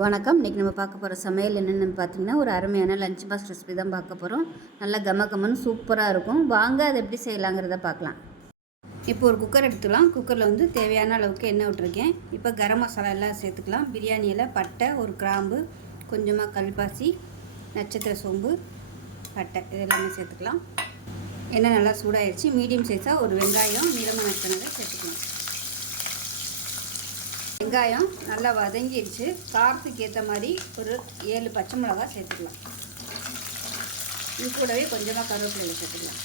வணக்கம். இன்றைக்கி நம்ம பார்க்க போகிற சமையல் என்னென்னு பார்த்தீங்கன்னா ஒரு அருமையான லஞ்ச் பாக்ஸ் ரெசிபி தான் பார்க்க போகிறோம் நல்லா கம கமன்னு சூப்பராக இருக்கும். வாங்க அதை எப்படி செய்யலாங்கிறத பார்க்கலாம். இப்போ ஒரு குக்கர் எடுத்துக்கலாம் குக்கரில் வந்து தேவையான அளவுக்கு எண்ணெய் விட்டுருக்கேன். இப்போ கரம் மசாலா எல்லாம் சேர்த்துக்கலாம். பிரியாணியில் பட்டை ஒரு கிராம்பு கொஞ்சமாக கல்பாசி நட்சத்திர சோம்பு பட்டை இதெல்லாமே சேர்த்துக்கலாம். எண்ணெய் நல்லா சூடாயிருச்சு. மீடியம் சைஸாக ஒரு வெங்காயம் நீளமாக நக்கினதை சேர்த்துக்கலாம். வெங்காயம் நல்லா வதங்கிடுச்சு. காரத்துக்கு ஏற்ற மாதிரி ஒரு ஏழு பச்சை மிளகா சேர்த்துக்கலாம். இது கூடவே கொஞ்சமாக கருவேப்பிலை சேர்த்துக்கலாம்.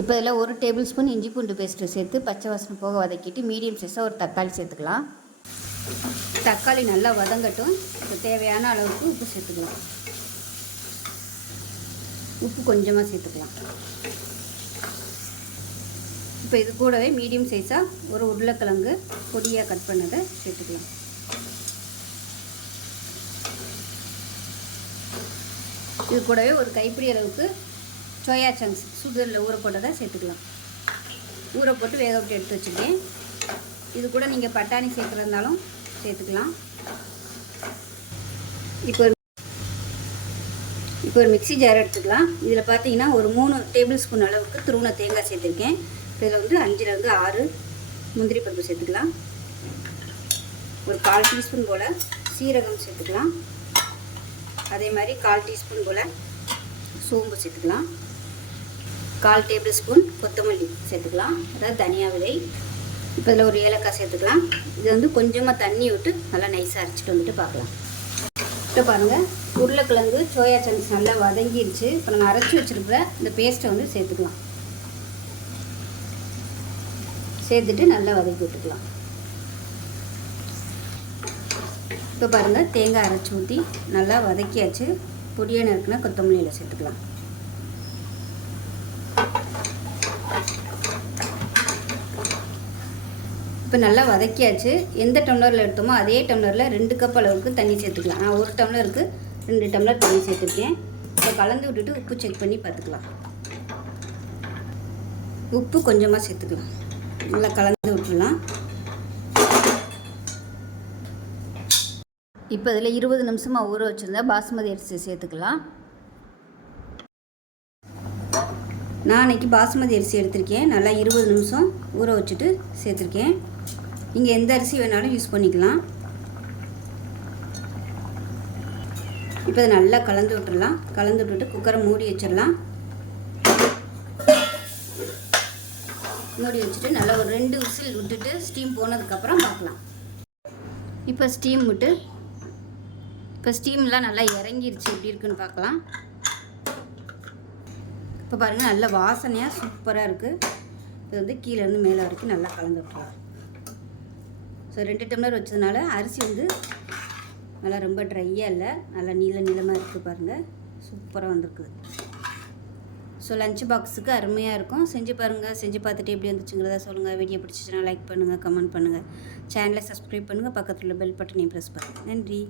இப்போ இதில் ஒரு டேபிள் ஸ்பூன் இஞ்சி பூண்டு பேஸ்ட்டு சேர்த்து பச்சை வாசனை போக வதக்கிட்டு மீடியம் சைஸாக ஒரு தக்காளி சேர்த்துக்கலாம். தக்காளி நல்லா வதங்கட்டும். இப்போ தேவையான அளவுக்கு உப்பு சேர்த்துக்கலாம். உப்பு கொஞ்சமாக சேர்த்துக்கலாம். இப்போ இது கூடவே மீடியம் சைஸாக ஒரு உருளைக்கிழங்கு பொடியாக கட் பண்ணதை சேர்த்துக்கலாம். இது கூடவே ஒரு கைப்பிடி அளவுக்கு சோயா சங்க்ஸ் சுகரில் ஊற போட்டதை சேர்த்துக்கலாம். ஊற போட்டு வேக விட்டு எடுத்து வச்சுருக்கேன். இது கூட நீங்கள் பட்டாணி சேர்க்குறதுனாலும் சேர்த்துக்கலாம். இப்போ இப்போ ஒரு மிக்சி ஜார் எடுத்துக்கலாம். இதில் பார்த்தீங்கன்னா ஒரு மூணு டேபிள் ஸ்பூன் அளவுக்கு துருவன தேங்காய் சேர்த்துருக்கேன். இதில் வந்து அஞ்சுலேருந்து ஆறு. முந்திரி பருப்பு சேர்த்துக்கலாம். ஒரு கால் டீஸ்பூன் போல் சீரகம் சேர்த்துக்கலாம். அதே மாதிரி கால் டீஸ்பூன் போல் சோம்பு சேர்த்துக்கலாம். கால் டேபிள் ஸ்பூன் கொத்தமல்லி சேர்த்துக்கலாம். அதாவது தனியா விதை. இப்போ இதில் ஒரு ஏலக்காய் சேர்த்துக்கலாம். இது வந்து கொஞ்சமாக தண்ணி விட்டு நல்லா நைஸாக அரைச்சிட்டு வந்துட்டு பார்க்கலாம். இப்போ பாருங்கள் உருளைக்கிழங்கு சோயா சங்க்ஸ் நல்லா வதங்கிடுச்சு இப்போ நாங்கள் அரைச்சி வச்சுருக்கிற இந்த பேஸ்ட்டை வந்து சேர்த்துக்கலாம். சேர்த்துட்டு நல்லா வதக்கி விட்டுக்கலாம். இப்போ பாருங்கள் தேங்காய் அரைச்சி ஊற்றி நல்லா வதக்கியாச்சு. பொடியாக நறுக்குனா கொத்தமல்லியில் சேர்த்துக்கலாம். இப்போ நல்லா வதக்கியாச்சு. எந்த டம்ளரில் எடுத்தோமோ அதே டம்ளரில் ரெண்டு கப் அளவுக்கு தண்ணி சேர்த்துக்கலாம். நான் ஒரு டம்ளருக்கு ரெண்டு டம்ளர் தண்ணி சேர்த்துருக்கேன். இப்போ கலந்து விட்டுட்டு உப்பு செக் பண்ணி பார்த்துக்கலாம். உப்பு கொஞ்சமாக சேர்த்துக்கலாம். நல்லா கலந்து விட்டுடலாம். இப்போ இதில் இருபது நிமிஷமாக ஊற வச்சுருந்தா பாஸ்மதி அரிசி சேர்த்துக்கலாம். நான் அன்றைக்கி பாஸ்மதி அரிசி எடுத்திருக்கேன். நல்லா இருபது நிமிஷம் ஊற வச்சுட்டு சேர்த்துருக்கேன். நீங்கள் எந்த அரிசி வேணாலும் யூஸ் பண்ணிக்கலாம். இப்போ இதை நல்லா கலந்து விட்டுடலாம். கலந்து விட்டுட்டு குக்கரை மூடி வச்சிடலாம். மூடி வச்சுட்டு நல்லா ஒரு ரெண்டு விசில் விட்டுட்டு ஸ்டீம் போனதுக்கப்புறம் பார்க்கலாம். இப்போ ஸ்டீம் விட்டு இப்போ ஸ்டீம்லாம் நல்லா இறங்கிருச்சு. எப்படி இருக்குன்னு பார்க்கலாம். இப்போ பாருங்கள் நல்ல வாசனையாக சூப்பராக இருக்குது இது வந்து கீழேருந்து மேலே வரைக்கும் நல்லா கலந்து விட்டுலாம் ஸோ ரெண்டு டம்ளர் வச்சதுனால அரிசி வந்து நல்லா ரொம்ப ட்ரையாக இல்லை. நல்லா நீள நீளமாக இருக்குது பாருங்கள் சூப்பராக வந்திருக்குது. ஸோ லஞ்ச் பாக்ஸுக்கு அருமையாக இருக்கும். செஞ்சு பாருங்கள் செஞ்சு பார்த்துட்டு எப்படி வந்துச்சுங்கிறத சொல்லுங்கள் வீடியோ பிடிச்சிச்சுன்னா லைக் பண்ணுங்கள் கமெண்ட் பண்ணுங்கள் சேனலை சப்ஸ்கிரைப் பண்ணுங்கள் பக்கத்தில் உள்ள பெல் பட்டனையும் ப்ரெஸ் பண்ணுங்கள் நன்றி.